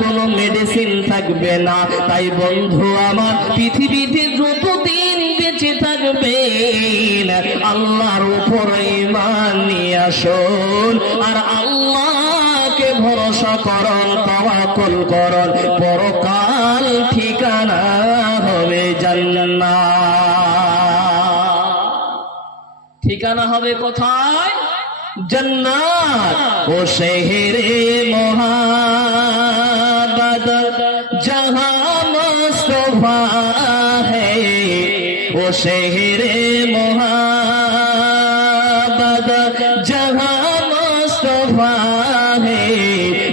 কোনো মেডিসিন থাকবে না। তাই বন্ধু আমার, পৃথিবীতে যতদিন বেঁচে থাকবেন আল্লাহর উপর ঈমান নিয়ে আসুন, আর আল্লাহকে ভরসা করুন, তাওয়াক্কুল করুন। পরকাল ঠিকানা হবে জান্নাত। ঠিকানা হবে কোথায়? जन्नत। वो शहरे मोहब्बत जहाँ मुस्तफा है, वो शहरे मोहब्बत जहाँ मुस्तफा है,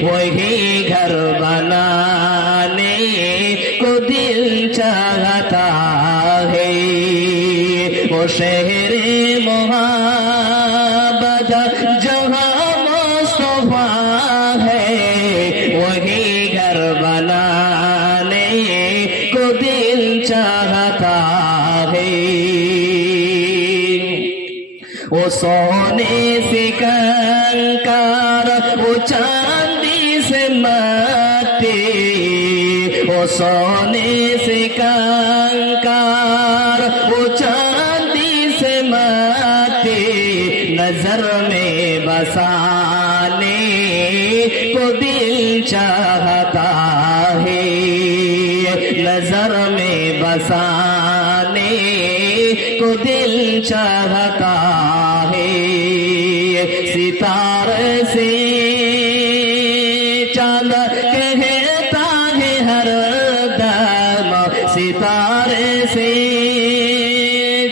वही घर बनाने को दिल चाहता है। वो शहरे मोहब्बत जहाँ मुस्तफा है, वही घर बनाने को दिल चाहता है। वो सोने से कंकर, वो चांदी से माटी, वो सोने से कंकर, वो चांदी से माटी, नजर में बसाने को दिल चाहता है। नजर में बसाने को दिल चाहता है। सितारे से चांद कहता है हर दम, सितारे से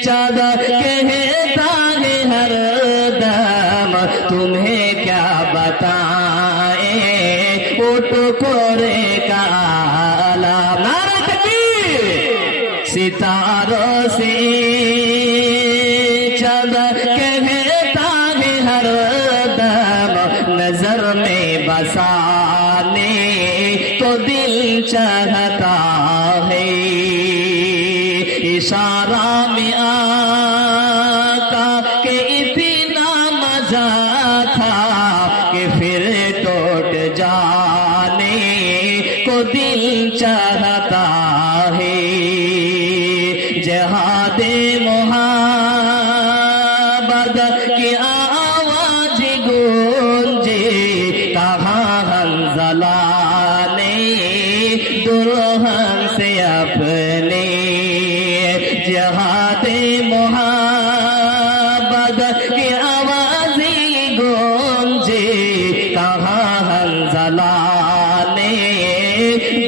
चांद कहता है हर दम, तुम्हें क्या बताएं वो टुकड़े का आलम। नारे तकबीर। सितारों से चांद कहता है हर दम, नजर में बसाने तो दिल चाहता है। इशारा में आका के इतना मजा था कि फिर टूट जाने को दिल चाहता है। जहादे मोहब्बत की आवाज गूंजे, कहाँ हंज़ला ने दुल्हन से अपने। जहादे मोहब्बत की आवाज गूंजे, कहाँ हंज़ला ने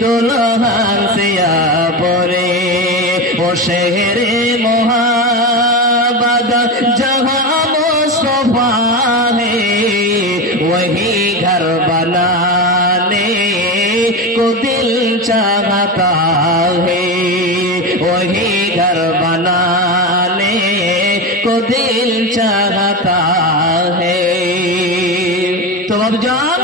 दुल्हन से अपने। वो शहरे मोहब्बत जहाँ मुस्तफा है, वही घर बनाने को दिल चाहता है। वही घर बनाने को दिल चाहता है। তো বাবজান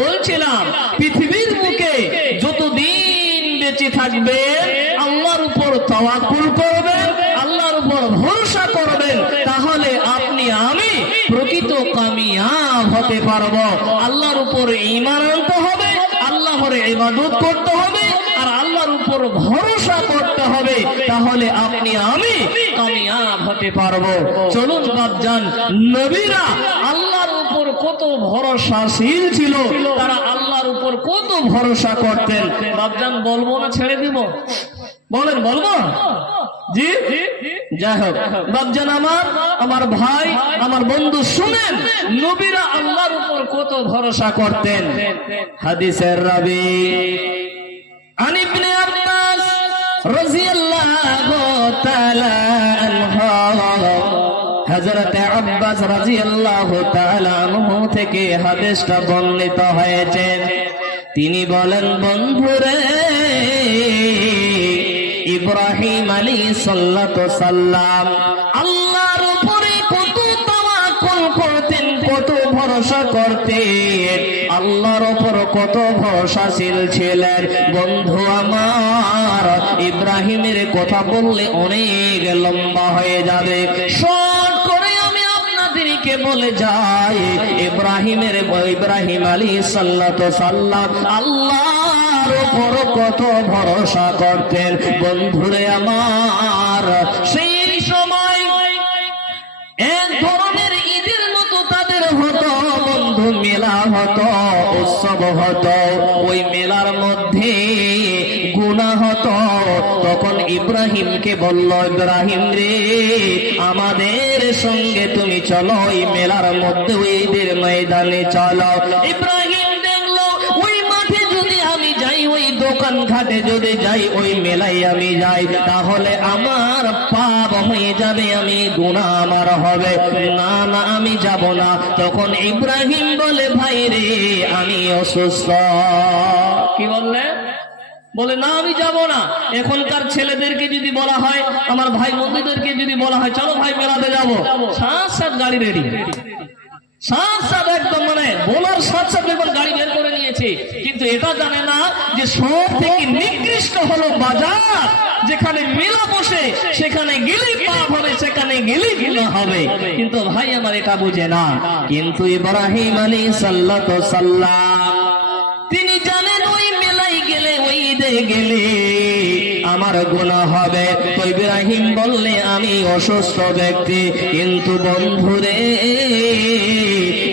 বলছিলাম, পৃথিবীর বুকে যতদিন বেঁচে থাকবেন আল্লাহর উপর তাওয়াক্কুল করবেন, আল্লাহর উপর ভরসা করবেন, তাহলে আপনি আমি প্রকৃত কামিয়াব হতে পারবো। আল্লাহর উপর ঈমান আনতে হবে, আল্লাহর ইবাদত করতে হবে, আর আল্লাহর উপর ভরসা করতে হবে, তাহলে আপনি আমি কামিয়াব হতে পারবো। চলুন বাবজান, নবীরা আল্লাহর উপর কত ভরসাশীল ছিল, তারা আল্লাহর উপর কত ভরসা করতেন। বাবজান বলবো না ছেড়ে দিব? বলেন, বলবো? জি, যাই হোক বাবজান আমার ভাই, আমার বন্ধু, শুনেন নবীরা আল্লাহর উপর কত ভরসা করতেন। হাদিসের রাবি আন ইবনে আব্বাস রাদিয়াল্লাহু তাআলা আনহু, হযরত আব্বাস রাদিয়াল্লাহু তাআলা আনহু থেকে হাদিসটা বর্ণিত হয়েছে। তিনি বলেন, বন্ধুরে, ইব্রাহিম আলাইহিস সালাতু সাল্লাম আল্লাহর উপরে কত তাওয়াক্কুল করতেন, কত ভরসা করতেন, আল্লাহর উপর কত ভরসাশীল ছিলেন। বন্ধু আমার, ইব্রাহিমের কথা বললে অনেক লম্বা হয়ে যাবে, শর্ট করে আমি আপনাদেরকে বলে যাই। ইব্রাহিম আলাইহিস সালাতু সাল্লাম আল্লাহ আল্লাহর উপর কত ভরসা করতেন বন্ধুরে আমার। সেই সময় এক ধরনের ঈদের মতো তাদের হতো বন্ধু, মেলা হতো, উৎসব হতো। ওই মেলার মধ্যে গুনাহ হতো। তখন ইব্রাহিমকে বলল, ইব্রাহিম রে, আমাদের সঙ্গে তুমি চলো, ওই মেলার মধ্যে ওই ঈদের ময়দানে চলো। ইব্রাহিম দেখলো ওই মাঠে যদি আমি যাই, ওই দোকান ঘাটে যদি যাই, ওই মেলায় আমি যাই, তাহলে আমার পাপ হয়ে যাবে, আমি গুনাহ আমার হবে। না না, আমি যাব না। তখন ইব্রাহিম বলে, ভাই রে, আমি অসুস্থ। কি বললে? বলে না, আমি যাব না। এখনকার ছেলেদেরকে যদি বলা হয়, আমার ভাই বন্ধুদেরকে যদি বলা হয়, চলো ভাই মেলাতে যাবো, সাত সাত গাড়ি রেডি, সাত সাত একদম, মানে বলার সাত সাত একবার গাড়ি বের করে নিয়েছে। কিন্তু এটা জানে না যে সব থেকে নিকৃষ্ট হলো বাজার, যেখানে মেলা বসে, সেখানে গেলেই পাপ হবে, সেখানে গেলেই গুনাহ হবে। কিন্তু ভাই আমার এটা বুঝে না। কিন্তু ইব্রাহিম আলাইহিস সালাম তিনি জানেন ওই মেলায় গেলে, ওই ঈদে গেলে আমার গুনাহ হবে। তো ইব্রাহিম বললে, আমি অসুস্থ ব্যক্তি। কিন্তু বন্ধুরে,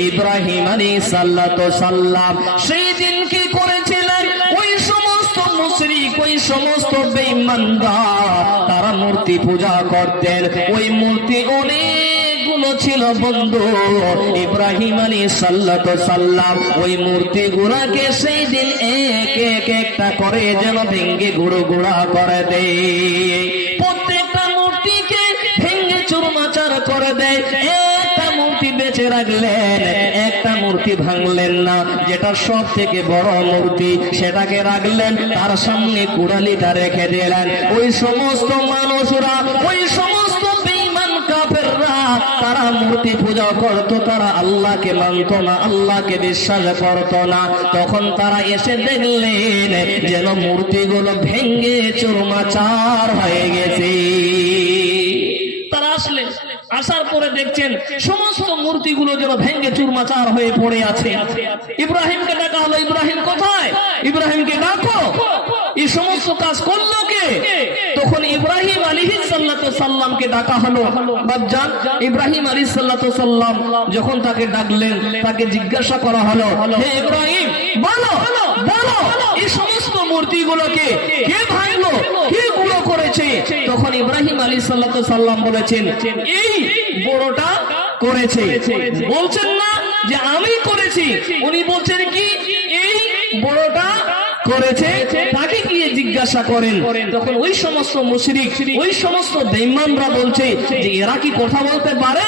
ইব্রাহিম আলাইহিস সালাম সেই দিন কি করেছিলেন? ওই সমস্ত মুশরিক, ওই সমস্ত বেঈমানরা তারা মূর্তি পূজা করতেন। ওই মূর্তি অনেকগুলো ছিল বন্ধু। ইব্রাহিম আলাইহিস সালাম ওই মূর্তিগুলোকে সেই দিন এক এক একটা করে যেন ভেঙ্গে গুঁড়ো গুঁড়া করে দেয়। প্রত্যেকটা মূর্তিকে ভেঙ্গে চুরমাচার করে দেয়। একটা মূর্তি বেঁচে রাখলেন, একটা মূর্তি ভাঙলেন না। যেটা সব থেকে বড় মূর্তি সেটাকে রাখলেন, তার সামনে কুড়ালিটা রেখে দিলেন। ওই সমস্ত মানুষরা, ওই সমস্ত বেঈমান কাফেররা তারা মূর্তি পূজা করত, তারা আল্লাহকে মানত না, আল্লাহকে বিশ্বাস করত না। তখন তারা এসে দেখলেন যেন মূর্তিগুলো ভেঙ্গে চুরমাচার হয়ে গেছে। তারা আসলেন, আসার পরে দেখছেন সমস্ত মূর্তিগুলো যেন ভেঙ্গে চুরমাচার হয়ে পড়ে আছে। ইব্রাহিমকে ডাকা হলো, ইব্রাহিম কোথায়? ইব্রাহিমকে ডাকো। এই সমস্ত কাজ করলো কে? তখন ইব্রাহিম আলাইহিস সালামকে ডাকা হলো। বাপজান ইব্রাহিম আলাইহিস সালাম যখন তাকে ডাকলেন, তাকে জিজ্ঞাসা করা হলো, হে ইব্রাহিম, বলো বলো, এই সমস্ত মূর্তিগুলোকে কে ভাঙলো, কে গুঁড়ো করেছে? তখন ইব্রাহিম আলাইহিস সালাম বলেছেন, এই বড়টা করেছে। বলছেন না যে আমি করেছি, উনি বলছেন কি এই বড়টা করেছে, তাকে গিয়ে জিজ্ঞাসা করেন। তখন ওই সমস্ত মুশরিক, ওই সমস্ত বেঈমানরা বলছে যে এরা কি কথা বলতে পারে?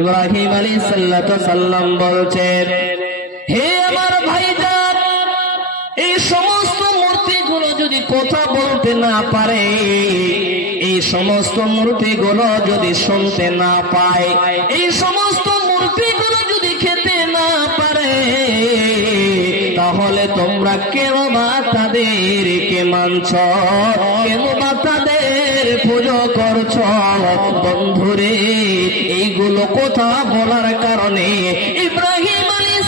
ইব্রাহিম আলাইহিস সালাম বলছেন, হে আমার ভাইজান, এই সমস্ত মূর্তিগুলো যদি কথা বলতে না পারে, এই সমস্ত মূর্তিগুলো যদি শুনতে না পায়, এই সমস্ত মূর্তিগুলো যদি খেতে না পারে, তাহলে তোমরা কেন বা তাদেরকে মানছ, কেন বা তাদের পুজো করছ? বন্ধুরে, এইগুলো কথা বলার কারণে ইব্রাহিম আলাইহিস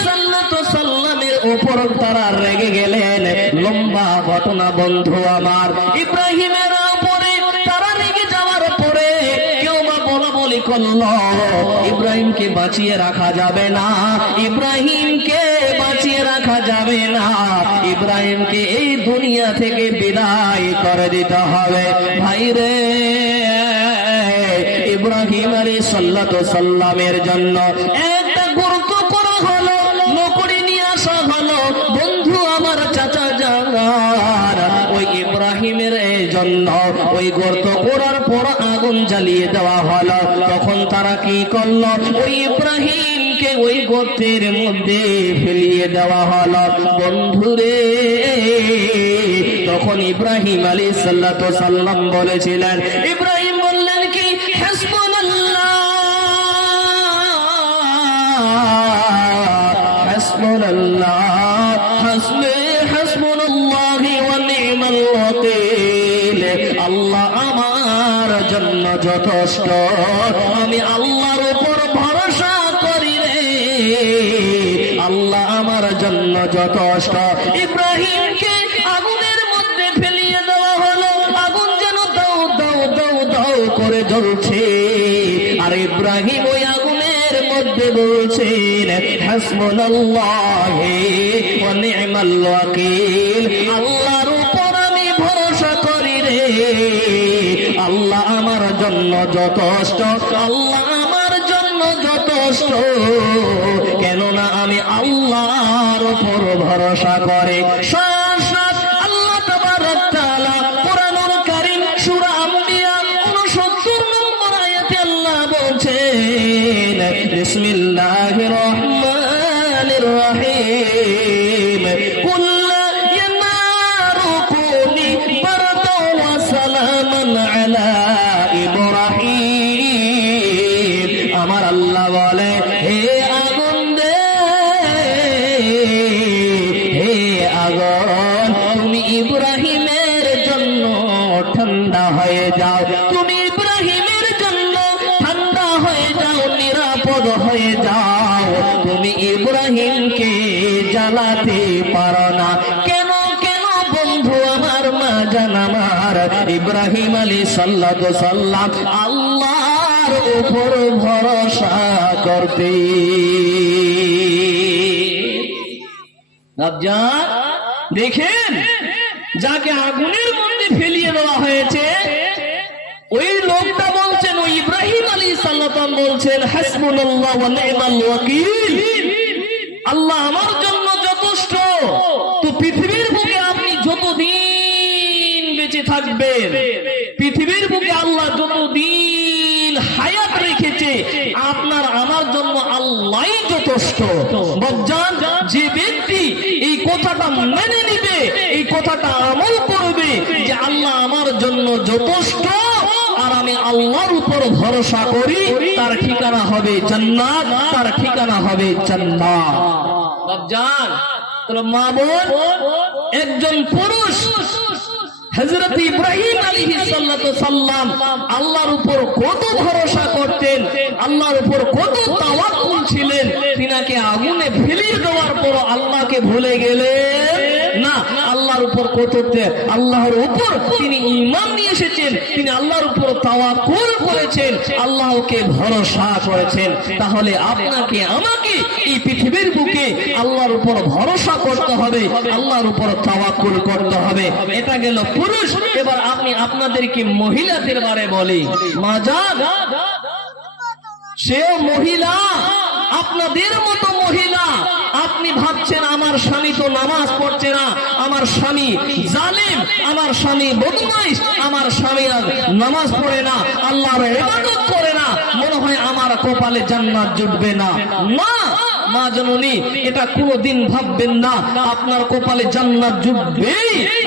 সালামের উপর তারা রেগে গেলেন। লম্বা ঘটনা বন্ধু আমার। ইব্রাহিমের উপরে তারা রেগে যাওয়ার পরে কেউ বা বলা বলি করল, ইব্রাহিমকে বাঁচিয়ে রাখা যাবে না, ইব্রাহিমকে বাঁচিয়ে রাখা যাবে না, ইব্রাহিমকে এই দুনিয়া থেকে বিদায় করে দিতে হবে। ভাইরে, ইব্রাহিম আলাইহিস সালামের জন্য একটা গর্ত করা হলো, নকরি নিয়ে আসা হলো। বন্ধু আমার, চাচা জান, ওই ইব্রাহিমের জন্য ওই গর্ত করার পর আগুন জ্বালিয়ে দেওয়া হলো। তখন তারা কি করলো? ওই ইব্রাহিমকে ওই গর্তের মধ্যে ফেলিয়ে দেওয়া হলো। বন্ধুরে, তখন ইব্রাহিম আলাইহিস সালাম বলেছিলেন, ইব্রাহিম বললেন কি, হাসবুনাল্লাহ হাসবুনাল্লাহ হাসবুনাল্লাহি ওয়া নি'মাল ওয়াকিল। আল্লাহ আমার জন্য যথেষ্ট, আমি আল্লাহর উপর ভরসা করি রে, আল্লাহ আমার জন্য যথেষ্ট। ইব্রাহিমকে ইব্রাহিম ওই আগুনের মধ্যে বলছেন হাসবুনাল্লাহি ওয়া নি'মাল ওয়াকিল, আল্লাহর উপর আমি ভরসা করি রে, আল্লাহ আমার জন্য যথেষ্ট, আল্লাহ আমার জন্য যথেষ্ট, কেননা আমি আল্লাহর উপর ভরসা করে। আল্লাহ তাবারক তাআলা কুরআনুল কারীম সূরা আম্বিয়া 69 নম্বর আয়াতে আল্লাহ বলছেন বিসমিল্লাহির রহমানির রহিম কুল ইয়া নারু কুনি বারদাও ওয়া সালামান আলা ইব্রাহিম। আমার আল্লাহ বলে হে আগুন দে, হে আগুন তুমি ইব্রাহিমের জন্য ঠান্ডা হয়ে যাও, তুমি ইব্রাহিমের জন্য ঠান্ডা হয়ে যাও, নিরাপদ হয়ে যাও, তুমি ইব্রাহিমকে জ্বালাতে পারো না। কেন কেন বন্ধু আমার, মা জান আমার, ইব্রাহিম আলাইহিস সালাম আল্লাহর উপর ভরসা করতে। আব্জান দেখেন, যাকে আগুনের মধ্যে ফেলিয়ে দেওয়া হয়েছে ওই লোকটা বলছেন, ওই ইব্রাহিম আলাইহিস সালাম বলছেন হাসবুনাল্লাহু ওয়া নি'মাল ওয়াকিল, আল্লাহ আমার জন্য যথেষ্ট। তো পৃথিবীর বুকে আপনি যতদিন বেঁচে থাকবেন, পৃথিবীর বুকে আল্লাহ যতদিন হায়াত রেখেছে, আপনার আমার জন্য আল্লাহই যথেষ্ট। বজ্জান যে ব্যক্তি এই কথাটা মেনে নিবে, এই কথাটা আমল করবে যে আল্লাহ আমার জন্য যথেষ্ট আর আমি আল্লাহর উপর ভরসা করি, তার ঠিকানা হবে জান্নাত, তার ঠিকানা হবে জান্নাত। বজ্জান মা বোন, একজন পুরুষ হযরত ইব্রাহিম আলাইহিস সালাম আল্লাহর উপর কত ভরসা করতেন, আল্লাহর উপর কত তাওয়াক্কুল ছিলেন, তিনাকে আগুনে ফেলিয়ে দেওয়ার পর আল্লাহকে ভুলে গেলেন না। আল্লাহর উপর কত, আল্লাহর উপর তিনি ঈমান নিয়ে এসেছেন, তিনি আল্লাহর উপর তাওয়াক্কুল করেছেন, আল্লাহকে ভরসা করেছেন। তাহলে আপনাকে আমাকে এই পৃথিবীর বুকে আল্লাহর উপর ভরসা করতে হবে, আল্লাহর উপর তাওয়াক্কুল করতে হবে। এটা গেল পুরুষ। এবার আপনি আপনাদেরকে মহিলাদের বারে বলি, মা জান সেও মহিলা, আপনাদের মতো মহিলা। আপনি ভাবছেন আমার স্বামী তো নামাজ পড়ছে না, আমার স্বামী জালিম, আমার স্বামী বদমাইশ, আমার স্বামী নামাজ পড়ে না, আল্লাহর ইবাদত করে না, মনে হয় আমার কপালে জান্নাত জুটবে না। না মা জননী, এটা কোনোদিন ভাববেন না। আপনার কপালে জান্নাত জুটবে,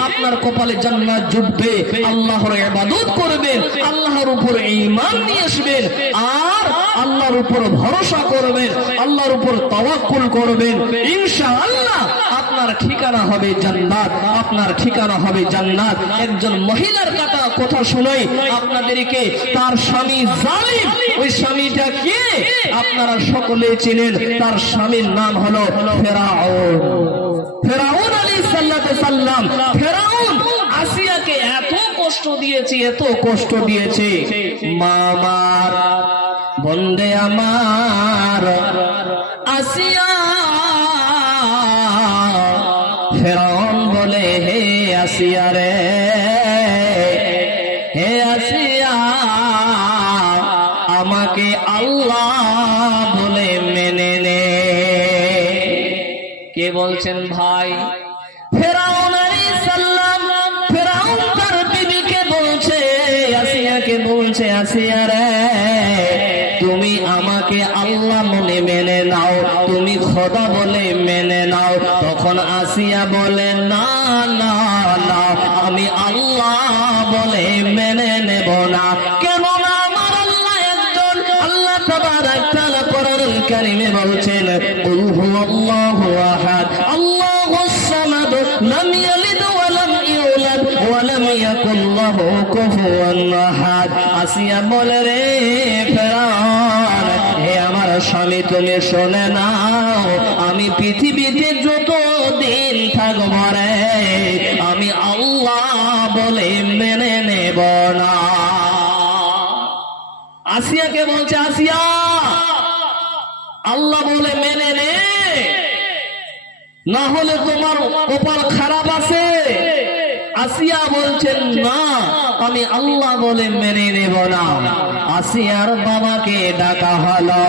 আপনার কপালে জান্নাত জুটবে। আল্লাহর ইবাদত করবেন, আল্লাহর উপর ঈমান নিয়ে আসবেন, আর আল্লাহর উপর ভরসা করবেন, আল্লাহর উপর তাওয়াক্কুল করবেন, ইনশাআল্লাহ আপনার ঠিকানা হবে জান্নাত, আপনার ঠিকানা হবে জান্নাত। একজন মহিলার কথা শুনাই আপনাদেরকে, তার স্বামী জালিম। ওই স্বামীটা কে আপনারা সকলে চিনেন, তার স্বামীর নাম হলো ফেরাউন। ফেরাউন আলাইহিস সালাম, ফেরাউন আসিয়াকে এত কষ্ট দিয়েছে, এত কষ্ট দিয়েছে। মা আমার, বন্দে আমার আসিয়া, ফেরাউন বলে হে আসিয়া রে, হে আসিয়া আমাকে আল্লাহ বলে মেনে নে। কে বলছেন ভাই? ফেরাউন আলাইহিস সালাম। ফেরাউন তার বিবিকে বলছে, আসিয়াকে বলছে, আসিয়া রে তুমি আমাকে আল্লাহ বলে মেনে নাও, তুমি খোদা বলে মেনে নাও। তখন আসিয়া বলে না না না, আমি আল্লাহ বলে মেনে নেব না। কেন না? আমার আল্লাহ একজন। আল্লাহ তাবারাক তাআলা কোরআনুল কারীমে বলছেন কুল হুয়াল্লাহু আহাদ আল্লাহুস সামাদ লাম ইয়ালিদ ওয়া লাম ইউলাদ ওয়া লাম ইয়াকুল লাহু কুফুয়ান আহাদ। আসিয়া বলে রে ফেরাউন, হে আমার স্বামী তুমি শুনে নাও, আমি পৃথিবীতে যত দিন থাকব রে, আমি আল্লাহ বলে মেনে নেব না। আসিয়াকে বলছে, আসিয়া, আল্লাহ বলে মেনে নে, না হলে তোমার কপাল খারাপ আছে। আসিয়া বলছেন, না, আমি আল্লাহ বলে মেনে নেব না। আসিয়ার বাবাকে ডাকা হলো,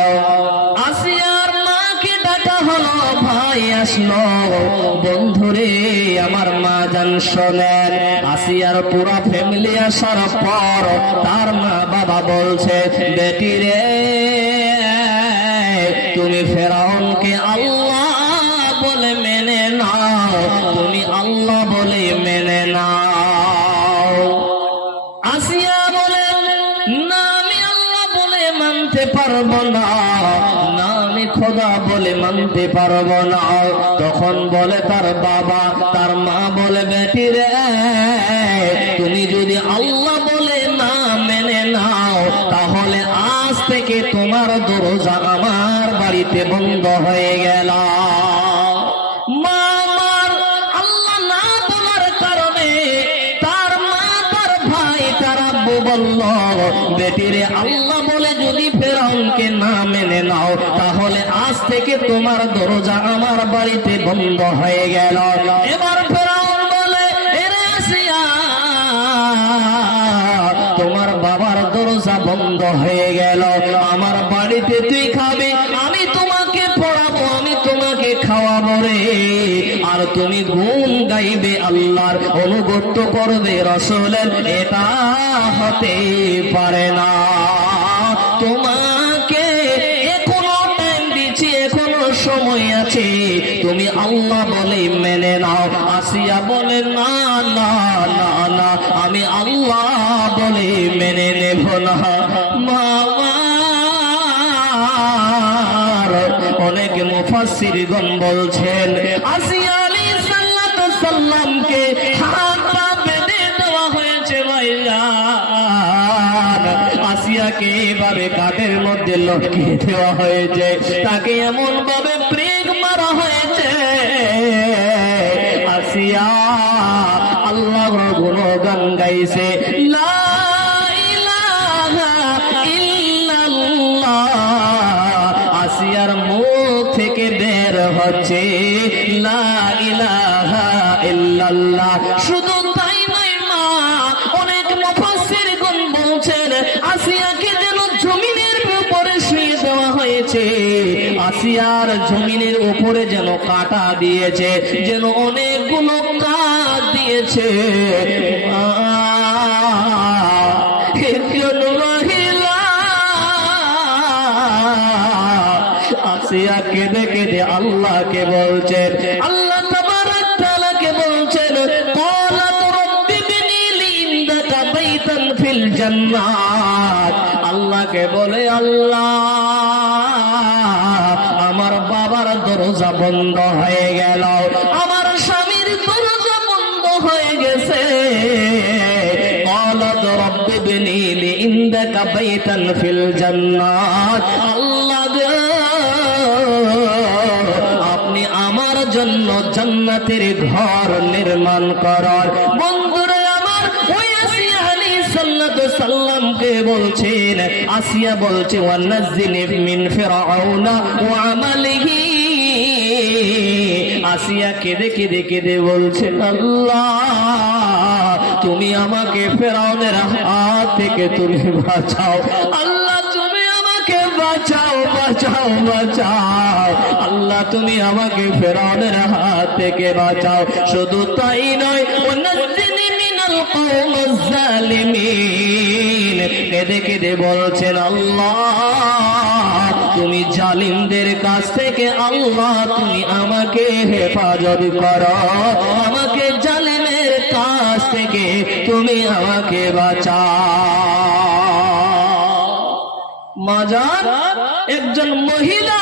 আসিয়ার মাকে ডাকা হলো, ভাই আসলো। বন্ধুরে আমার মা জান শোনেন, আসিয়ার পুরা ফ্যামিলি আসার পর তার মা বাবা বলছে, বেটি রে, তুমি ফেরাউনকে আল্লাহ বলে মেনে নাও, তুমি আল্লাহ বলে মেনে নাও। আসিয়া বলেন, না, আমি আল্লাহ বলে মানতে পারবো না, না, আমি খোদা বলে মানতে পারবো না। তখন বলে তার বাবা, তার মা বলে, বেটি রে, তুমি যদি আল্লাহ বলে না মেনে নাও, তাহলে আজ থেকে তোমার দরজা আমার বাড়িতে বন্ধ হয়ে গেল। বলল, বেটিরে, আল্লাহ বলে যদি ফেরাউনকে না মেনে নাও, তাহলে আজ থেকে তোমার দরজা আমার বাড়িতে বন্ধ হয়ে গেল। এবার ফেরাউন বলে, এরে আসিয়া, তোমার বাবার দরজা বন্ধ হয়ে গেল, আমার বাড়িতে তুই খাবে, আমি তোমাকে পড়াবো, আমি তোমাকে খাওয়াবো রে, আর তুমি গুণ গাইবে আল্লাহর, অনুগত্য করবে রাসূলের, এটা হতে পারে না। তোমাকে এখনো টাইম দিচ্ছি, এখনো সময় আছে, তুমি আল্লাহ বলে মেনে নাও। আসিয়া বলে, না না না না, আমি আল্লাহ বলে মেনে নেব না। অনেক মুফাসসিরগণ বলছেন, আসিয়া আলাইহিস সালামকে হাতটা বেঁধে দেওয়া হয়েছে ভাইজান। আসিয়াকে এভাবে কাঠের মধ্যে লটকিয়ে দেওয়া হয়েছে, তাকে এমন ভাবে ব্রেক মারা হয়েছে। আসিয়া আল্লাহর গুণগান গাইছে, লা ইলাহা ইল্লাল্লাহ। আসিয়ার মুখ থেকে বের হচ্ছে, লা ইলাহা ইল্লাল্লাহ। শুধু তাই নয় মা, অনেক মুফাসসিরগণ বলছেন, আসিয়াকে যেন জমিনের উপরে শুইয়ে দেওয়া হয়েছে, আসিয়ার জমিনের উপরে যেন কাটা দিয়েছে, যেন অনেকগুলো কাজ দিয়েছে। আসিয়া কেঁদে কেঁদে আল্লাহকে বলছেন, আল্লাহ তাবারাক তাআলাকে বলছেন, ক্বালাত রাব্বি ইবনি লি ইনদাকা বাইতান ফিল জান্নাত। আল্লাহকে বলে, আল্লাহ, আমার বাবার দরজা বন্ধ হয়ে গেল, আমার স্বামীর দরজা বন্ধ হয়ে গেছে। ক্বালাত রাব্বি ইবনি লি ইনদাকা বাইতান ফিল জান্নাত। আল্লাহ, আপনি আমার জন্য জান্নাতের ঘর নির্মাণ করার। বন্ধুরা আমার, ওই আসিয়া আলাইহিস সালামকে বলছেন, আসিয়া বলছে, ওয়ানাজ্জিনি মিন ফিরআউনা ওয়া আমালিহি। আসিয়া কেঁদে কেঁদে কেঁদে বলছে, আল্লাহ, তুমি আমাকে ফেরাউনের হাত থেকে তুমি বাঁচাও, আল্লাহ, তুমি আমাকে বাঁচাও, বাঁচাও, বাঁচাও, আল্লাহ, তুমি আমাকে ফেরাউনের হাত থেকে বাঁচাও। শুধু তাই নয়, ওয়ানাজ্জিনি মিনাল কওমিজ জালিমিন। কেঁদে কেঁদে বলছেন, আল্লাহ, তুমি জালিমদের কাছ থেকে আল্লাহ তুমি আমাকে হেফাজত করো, আমাকে জালিমের কাছ থেকে তুমি আমাকে বাঁচাও। মাজার একজন মহিলা,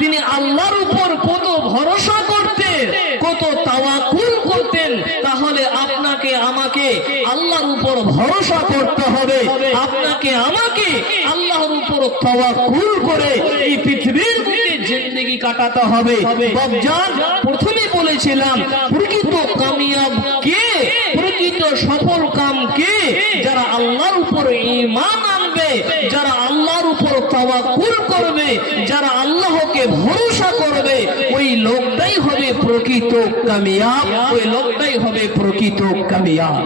তিনি আল্লাহর উপর কত ভরসা করতেন, কত তাওয়াক্কুল করতেন। তাহলে আপনাকে আমাকে আল্লাহর উপর ভরসা করতে হবে, আপনাকে আমাকে আল্লাহর উপর তাওয়াক্কুল করে এই পৃথিবীর বুকে জিন্দেগি কাটাতে হবে। বাপজান, প্রথমে বলেছিলাম, প্রকৃত কামিয়াব কে, প্রকৃত সফল কাম কে? যারা আল্লাহর উপর ঈমান আনবে, যারা আল্লাহ তাওয়াক্কুল করবে, যারা আল্লাহকে ভরসা করবে, ওই লোকটাই হবে প্রকৃত কামিয়াব, ওই লোকটাই হবে প্রকৃত কামিয়াব।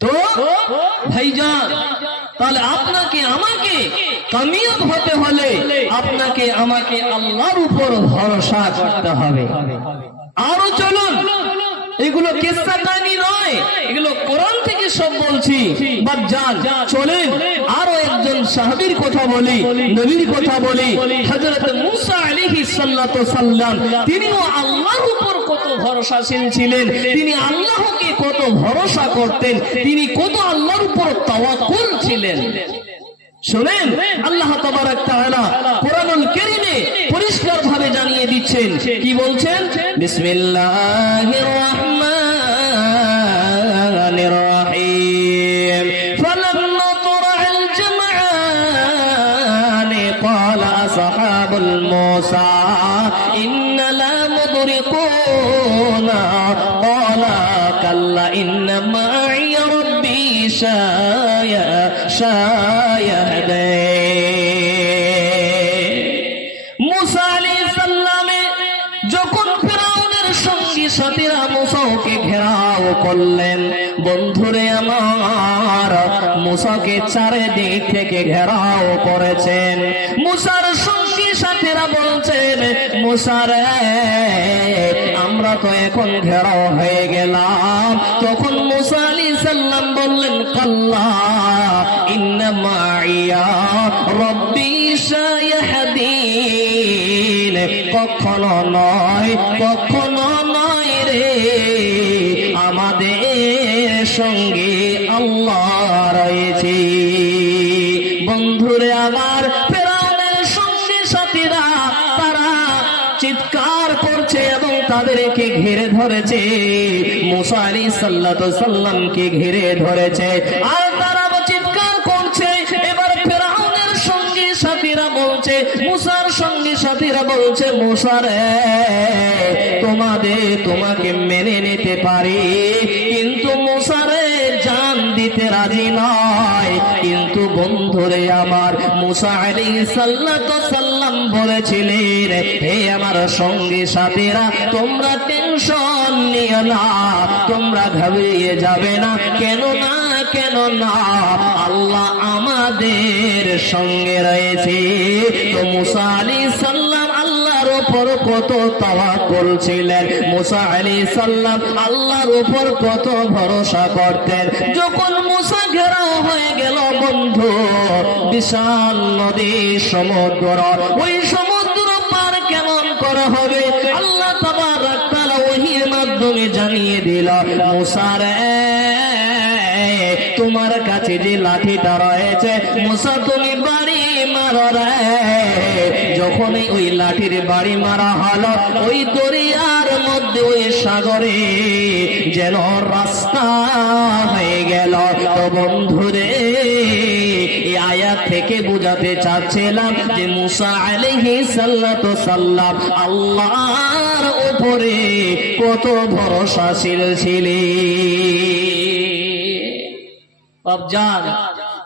তো ভাইজান, তাহলে আপনাকে আমাকে কামিয়াব হতে হলে আপনাকে আমাকে আল্লাহর উপর ভরসা করতে হবে। আরো চলুন, এগুলো কিসসা কাহিনী নয়, এগুলো কোরআন থেকে সব বলছি। বাজান চলেন আরো একজন সাহাবীর কথা বলি, নবীর কথা বলি। হযরত মুসা আলাইহিস সালাতু সাল্লাম, তিনিও আল্লাহর উপর কত ভরসাশীল ছিলেন, তিনি আল্লাহকে কত ভরসা করতেন, তিনি কত আল্লাহর উপর তাওয়াক্কুল ছিলেন। শুনেন, আল্লাহ তাবারক তাআলা কোরআনুল কারীমে পরিষ্কার ভাবে জানিয়ে দিচ্ছেন, কি বলছেন? বিসমিল্লাহির রাহমানির রাহিম। ফালাম্মা তারা'আল জামআন ক্বালা আসহাবুল মুসা ইন্না লা মুদরিকুনা ক্বালা কাল্লা ইন্না মা'iয়া রাব্বি মুসা আলাইহিস সালামে যখন ফিরআউনের সঙ্গী সাথীরা মুসাকে ঘেরাও করলেন, বন্ধুরে আমার, মুসাকে চারিদিক থেকে ঘেরাও করেছেন। মুসার সঙ্গী সাথীরা বলছেন, মুসা রে, আমরা তো এখন ঘেরাও হয়ে গেলাম। তখন মুসা আলাইহিস সালাম বললেন, কাল্লা ইন্না মাইয়া রাব্বি সায়াহদিন, কখনো নয়, কখনো নয় রে, আমাদের সঙ্গে আল্লাহ রয়েছে। বন্ধুরে আমার, ফিরআউনের সঙ্গে সাথীরা তারা চিৎকার করছে এবং তাদেরকে ঘিরে ধরেছে, মুসা আলাইহিস সালামকে ঘিরে ধরেছে, আর তারা চিৎকার করছে। এবার ফিরআউনের সঙ্গী সাথীরা বলছে, মুসার সঙ্গী সাথীরা বলছে, মুসা রে, তোমাকে মেনে নিতে পারি, কিন্তু মুসা রে জান দিতে রাজি নয়। কিন্তু বন্ধুরে আমার, মুসা আলাইহিস সালাম বলেছিলেন, হে আমার সঙ্গী সাথীরা, তোমরা টেনশন নিও না, তোমরা ঘাবড়িয়ে যাবে না। কেন না, কেন না, আল্লাহ আমাদের সঙ্গে রয়েছে। তো মুসা আলাইহিস সালাম আল্লাহর উপর কত তাওয়াক্কুল ছিলেন, মুসা আলাইহিস সালাম আল্লাহর উপর কত ভরসা করতেন। যখন মুসা ঘেরাও হয়ে গেল বন্ধু, বিশাল নদী সমুদ্র, ওই সমুদ্র পার কেমন করে হবে? আল্লাহ তাবারক তাআলা ওহীর মাধ্যমে জানিয়ে দিল, মুসা রে, তোমার কাছে যে লাঠিটা রয়েছে, মুসা তুমি বাড়ি মারো রে। যখন ওই লাঠির বাড়ি মারা হলো, ওই দরিয়ার মধ্যে, ওই সাগরে যেন রাস্তা হয়ে গেল। তো বন্ধুরে, এই আয়াত থেকে বুঝাতে চাচ্ছিলাম যে মুসা আলাইহিস সালাম আল্লাহর উপরে কত ভরসাশীল ছিলেন। বাপজান,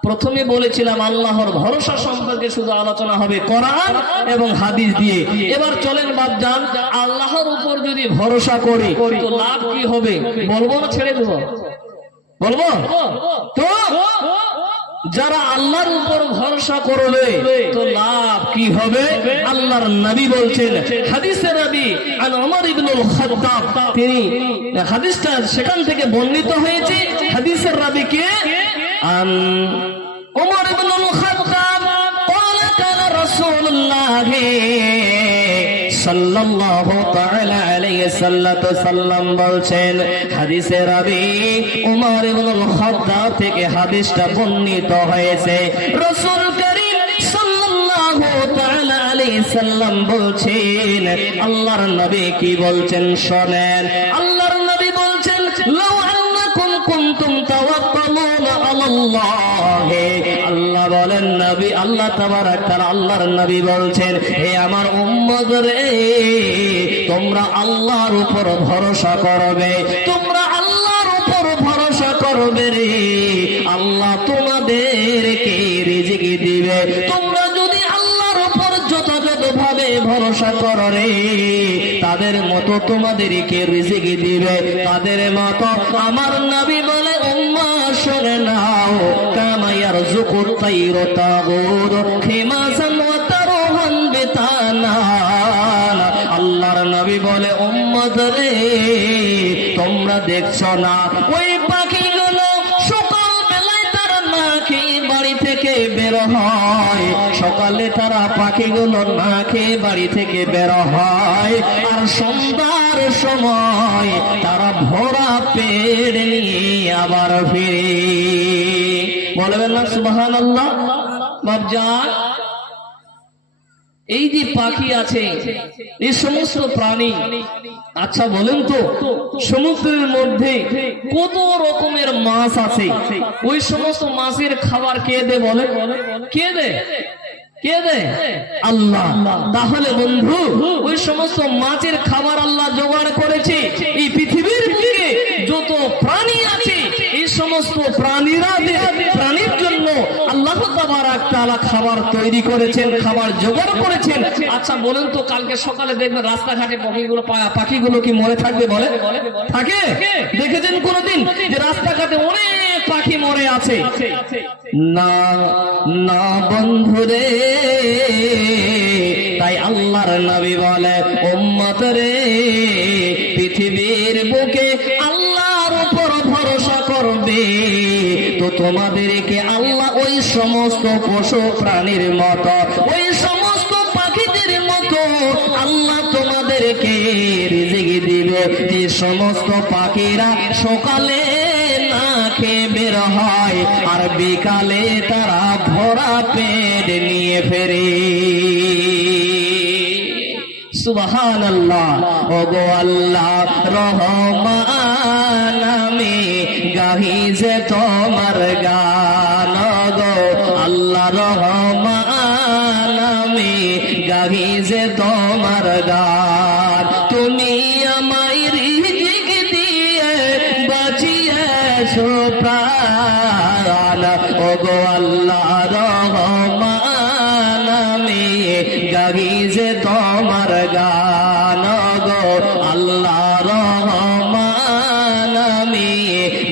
প্রথমে বলেছিলাম আল্লাহর ভরসা সম্পর্কে শুধু আলোচনা হবে কোরআন এবং হাদিস দিয়ে। এবার চলেন বাপজান, আল্লাহর উপর যদি ভরসা করি তো লাভ কি হবে বলবো না ছেড়ে দেবো? বলবো তো। যারা আল্লাহর উপর ভরসা করবে তো লাভ কি হবে? আল্লাহর নবী বলছেন, হাদিসে নবী আন ওমর ইবনুল খাত্তাব, তিনি হাদিসটা সেখান থেকে বর্ণিত হয়েছে। হাদিসের রাবী কে? আন ওমর ইবনুল খাত্তাব قال قال رسول الله সাল্লাল্লাহু তাআলা আলাইহি সাল্লাম বলছেন, হাদিসে রাবী ওমর ইবনুল খাত্তাব থেকে হাদিসটা বর্ণিত হয়েছে। রাসূল করিম সাল্লাল্লাহু তাআলা আলাইহি সাল্লাম বলছেন, আল্লাহর নবী কি বলছেন শোনেন। আল্লাহর নবী বলছেন, লাউ আন্নাকুম কুনতুম তাওয়াক্কালুনা আলাল্লাহ, আল্লাহ বলেন, নবী আল্লাহ তাবারক তাআলা আল্লাহর নবী বলছেন, হে আমার উম্মত রে, তোমরা আল্লাহর উপর ভরসা করবে, তোমরা আল্লাহর উপর ভরসা করবে রে, আল্লাহ তোমাদের তোমাদেরকে রিজিক দিবে। তোমরা যদি আল্লাহর উপর যথাযথভাবে ভরসা করো রে, তাদের মতো তোমাদেরকে রিজিক দিবে। তাদের মতো আমার নবী বলে উম্মাহ শুনে নাও, কামা ইয়ারযুকুত তাইরু তাগুদু খিমাসান ওয়া তারুহান বিতানা। আল্লাহর নবী বলে উম্মত রে, তোমরা দেখছো না ওই পাখিগুলো সকাল বেলায় তারা না খেয়ে বাড়ি থেকে বের হয়, সকালে তারা পাখিগুলো না খেয়ে বাড়ি থেকে বের হয়, আর সন্ধ্যার সময় তারা ভরা পেট নিয়ে আবার ফিরে। বলবেন না সুবহানাল্লাহ? বাপজান, এই যে পাখি আছে, এই সমস্ত প্রাণী, আচ্ছা বলেন তো সমুদ্রের মধ্যে কত রকমের মাছ আছে, ওই সমস্ত মাছের খাবার কে দেয়? বলে কে দেয়? কে দেয়? আল্লাহ। তাহলে বন্ধু, ওই সমস্ত মাছের খাবার আল্লাহ জোগাড় করেছে। এই পৃথিবীর বুকে যত প্রাণী আছে, এই সমস্ত প্রাণীর জন্য আল্লাহ তাবারক তাআলা খাবার তৈরি করেছেন, খাবার জোগাড় করেছেন। আচ্ছা বলেন তো, কালকে সকালে দেখবেন রাস্তাঘাটে পাখিগুলো কি মরে থাকবে? বলে থাকে? দেখেছেন কোনদিন যে রাস্তাঘাটে অনেক পাখি মরে আছে? না না বন্ধুরে। তাই আল্লাহর নবী বলে উম্মত রে, পৃথিবীর বুকে আল্লাহর উপর ভরসা করবে তো তোমাদেরকে আল্লাহ ওই সমস্ত পশু প্রাণীর মতো, ওই সমস্ত পাখিদের মতো আল্লাহ তোমাদেরকে রিজিক দিবে। যে সমস্ত পাখিরা সকালে না খেয়ে বের হয় আর বিকালে তারা ভরা পেট নিয়ে ফেরে। সুবহানাল্লাহ। ওগো আল্লাহ রহমান, আমি গাহি যে তোমার গান। গো আল্লাহ রহমান, আমি গাহি যে তোমার গান। তুমি আমায় রিজিক দিয়ে বাঁচিয়েছো প্রাণ। ওগো আল্লাহ রহমান, আমি গাহি যে তোমার গান। গো আল্লাহ রহমান, আমি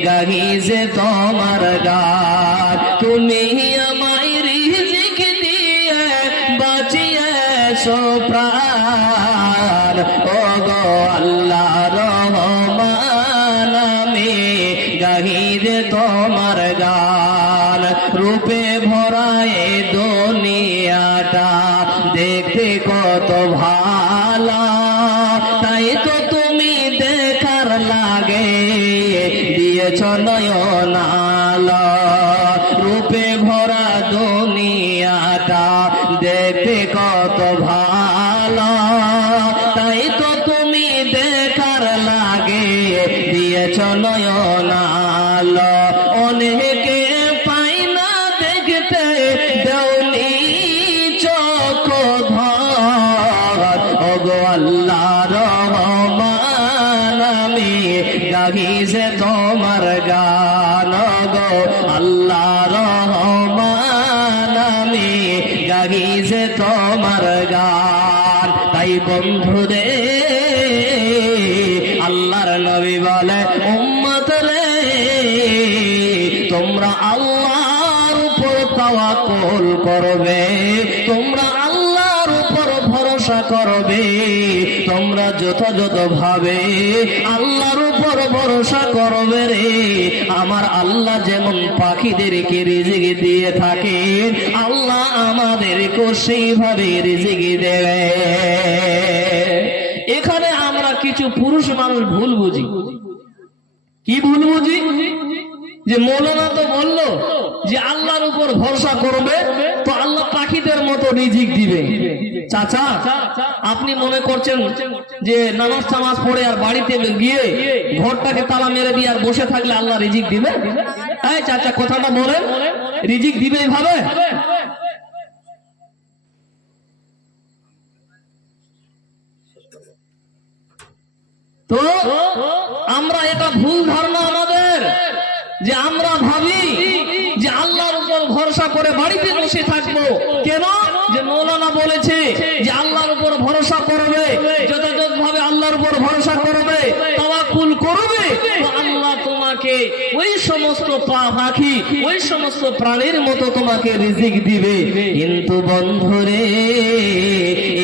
গাহি যে তোমার গান। তুমি আমায় রিজিক দিয়ে বাঁচিয়েছো প্রাণ। ও গো আল্লাহ রহমান, আমি গাহি যে তোমার গান। রূপে ভরা এ দুনিয়াটা দেখতে কত ভালো, তাই তো তুমি দেখার লাগে দিয়েছ নয়ন আলো। রূপে ভরা দুনিয়াটা দেখতে কত ভালো, তাই তো তুমি দেখার লাগে দিয়েছ নয়ন আলো। অনেকে পাই না দেখতে, দেওনি চোখ ধর। ওগো আল্লাহ রহমান, আমি গাহি যে তোমার গান। গো আল্লাহ রহমান, আমি গাহি যে তোমার গান। তাই বন্ধুরে, আল্লাহর নবী বলে উম্মত রে, তোমরা আল্লাহর উপর তাওয়াক্কুল করবে, তোমরা আল্লাহর উপর ভরসা করবে। তোমরা যথাযথভাবে আল্লাহর উপর ভরসা করবে রে। আমার আল্লাহ যেমন পাখিদেরকে রিজিক দিয়ে থাকে, আল্লাহ আমাদেরকে সেইভাবে রিজিক দেবে। এখানে আমরা কিছু পুরুষ মানুষ ভুল বুঝি। কি ভুল বুঝি? যে মৌলানা তো বললো যে আল্লাহর উপর ভরসা করবে তো আল্লাহ পাখিদের মতো রিজিক দিবে। চাচা, আপনি মনে করছেন যে নামাজ টামাজ পড়ে আর বাড়িতে গিয়ে ঘরটাকে তালা মেরে দিয়ে আর বসে থাকলে আল্লাহ রিজিক দিবে? এই চাচা কথাটা বলেন, রিজিক দিবে এইভাবে? তো আমরা এটা ভুল ধারণা আমাদের, যে আমরা ভাবি যে আল্লাহর উপর ভরসা করে বাড়িতে বসে থাকবো কেন? যে মৌলানা বলেছে যে আল্লাহর উপর ভরসা করবে, যথাযথ ভাবে আল্লাহর উপর ভরসা করবে, তাওয়াক্কুল করবে, তো আল্লাহ তোমাকে ওই সমস্ত পাখি, ওই সমস্ত প্রাণীর মতো তোমাকে রিজিক দিবে। কিন্তু বন্ধুরে,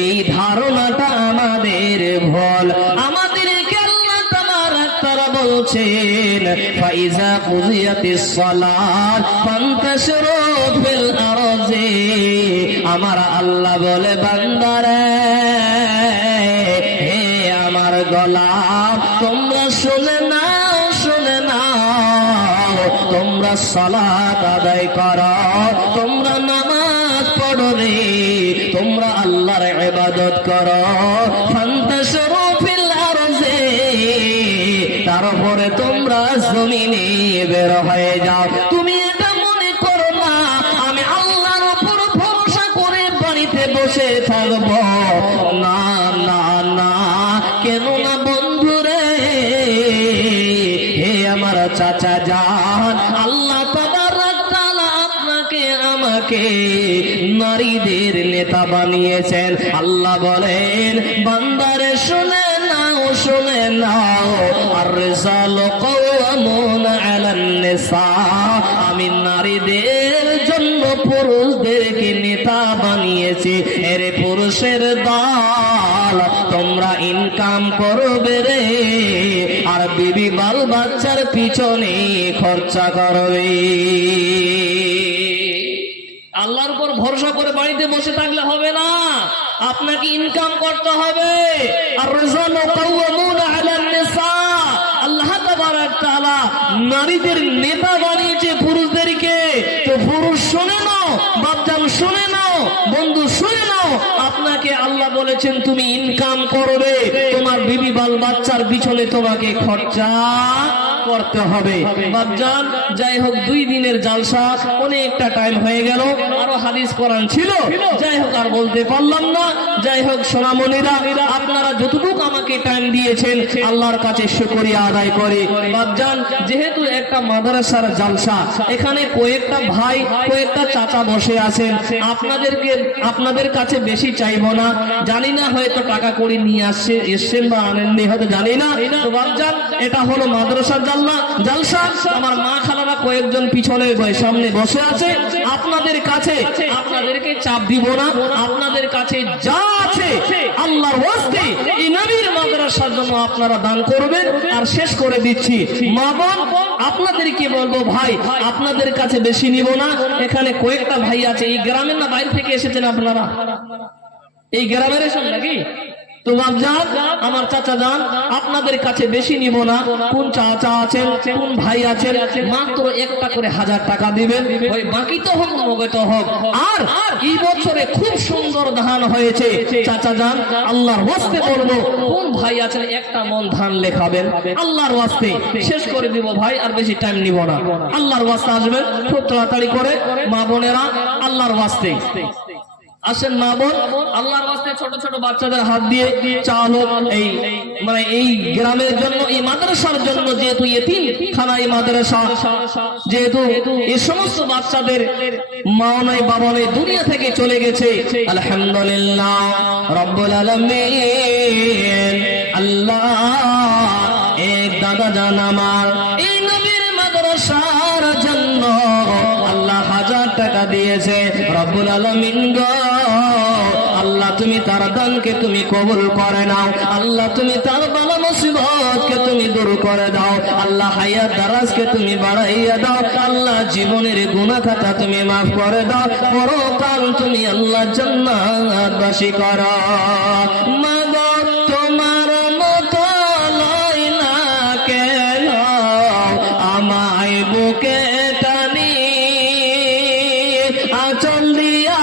এই ধারণাটা আমাদের ভুল। আমাদেরকে আল্লাহ তাআলা বলছেন ফাইজা কুজিয়াতিস সালাত ফান্তাশিরু ফিল আরজি। আমার আল্লাহ বলে বান্দারে, হে আমার গোলাম, তোমরা শুনে নাও, শুনে নাও, তোমরা সালাত আদায় করো, তোমরা নামাজ পড়ো রে, তোমরা আল্লাহর ইবাদত করো। ফান্তাশিরু ফিল আরজি, তারপরে তোমরা জমিনে বের হয়ে যাও। তুমি এটা মনে করো না আমি আল্লাহর উপর ভরসা করে বাড়িতে বসে থাকবো, না না না। কেন না বন্ধুরে, হে আমার চাচা যান, আল্লাহ তাবারক তাআলা আপনাকে আমাকে নারীদের নেতা বানিয়েছেন। আল্লাহ বলেন বান্দারে শুনে নাও, শুনে নাও, আর রিজালু কাওয়ামুনা আলান নিসা। আমি নারীদের জন্য পুরুষদেরকে নেতা বানিয়েছি। এরে পুরুষের দল, তোমরা ইনকাম করবে রে, আর বিবি বাল বাচ্চার পিছনে খরচা করবে। আল্লাহর উপর ভরসা করে বাড়িতে বসে থাকলে হবে না, আপনাকে ইনকাম করতে হবে। আর রিজালু কাওয়ামুনা আলান নিসা, আল্লাহ তাবারক তাআলা নারীদের নেতা বানিয়েছে পুরুষদেরকে। তো পুরুষ শুনে নাও, বাপজান শুনে নাও, বন্ধু শুনে নাও, আপনাকে আল্লাহ বলেছেন তুমি ইনকাম করবে, তোমার বিবি বাল বাচ্চার পিছনে তোমাকে খরচা করতে হবে। বাপজান যাই হোক, 2 দিনের জালসা, অনেকটা টাইম হয়ে গেল, আরো হাদিস কোরআন ছিল, যাই হোক আর বলতে পারলাম না। যাই হোক সোনামণিরা, আপনারা যতটুকু আমাকে টাইম দিয়েছেন আল্লাহর কাছে শুকরিয়া আদায় করে। বাপজান যেহেতু একটা মাদ্রাসার জালসা, এখানে কয়েকটা ভাই, কয়েকটা চাচা বসে আছেন, আপনাদের কাছে বেশি চাইবো না। জানি না হয়তো টাকা করে নিয়ে এসছেন বা আনেননি, হয়তো জানি না। তো বাপজান এটা হলো মাদ্রাসার জালসা। আমার মা খালারা কয়েকজন পিছনে সামনে বসে আছে। আপনাদের কাছে আপনাদেরকে চাপ দিব না, আপনাদের কাছে যা আছে আল্লাহর ওয়াস্তে এই নবীর মাদ্রাসার জন্য আপনারা দান করবেন। আর শেষ করে দিচ্ছি, মা বোন আপনাদেরকে বলবো, ভাই আপনাদের কাছে বেশি নিব না। এখানে কয়েকটা ভাই আছে, এই গ্রামের না বাইরে থেকে এসেছেন আপনারা? এই গ্রামের এসেছেন নাকি? তো বাপজান, আমার চাচা যান, আপনাদের কাছে বেশি নিব না। কোন চাচা আছেন, কোন ভাই আছেন, মাত্র একটা করে 1000 টাকা দিবেন, ওই বাকি তো হোক নগদ হোক। আর এই বছরে খুব সুন্দর ধান হয়েছে চাচা যান, আল্লাহর ওয়াস্তে বলবো, কোন ভাই আছেন একটা মন ধান লেখাবেন আল্লাহর ওয়াস্তে। শেষ করে দিব ভাই, আর বেশি টাইম নিব না। আল্লাহর ওয়াস্তে আসবেন খুব তাড়াতাড়ি করে, মা বোনেরা আল্লাহর ওয়াস্তে আসেন। মা বোন আল্লাহর ওয়াস্তে ছোট ছোট বাচ্চাদের হাত দিয়ে চাল হোক, এই গ্রামের জন্য, এই মাদ্রাসার জন্য, যেহেতু ইতিম খানা এই মাদ্রাসা, যেহেতু এই সমস্ত বাচ্চাদের মা নাই বাবা নাই, দুনিয়া থেকে চলে গেছে। আলহামদুলিল্লাহ রব্বুল আলামিন। আল্লাহ এক দাদা জান আমার এই নবীর মাদ্রাসার জন্য আল্লাহ 1000 টাকা দিয়েছে। রব্বুল আলামিন গো, আল্লাহ তুমি তার দানকে তুমি কবুল করে নাও। আল্লাহ তুমি তার বালা মুসিবতকে তুমি দূর করে দাও। আল্লাহ হায়াত দারাজকে তুমি বাড়াইয়া দাও। আল্লাহ জীবনের গুনাহ খাতা তুমি মাফ করে দাও। পরকাল তুমি আল্লাহ জান্নাতবাসী করো। মাগো তোমার মতো লয় না কেন আমায় বুকে টানি, আঁচল দিয়া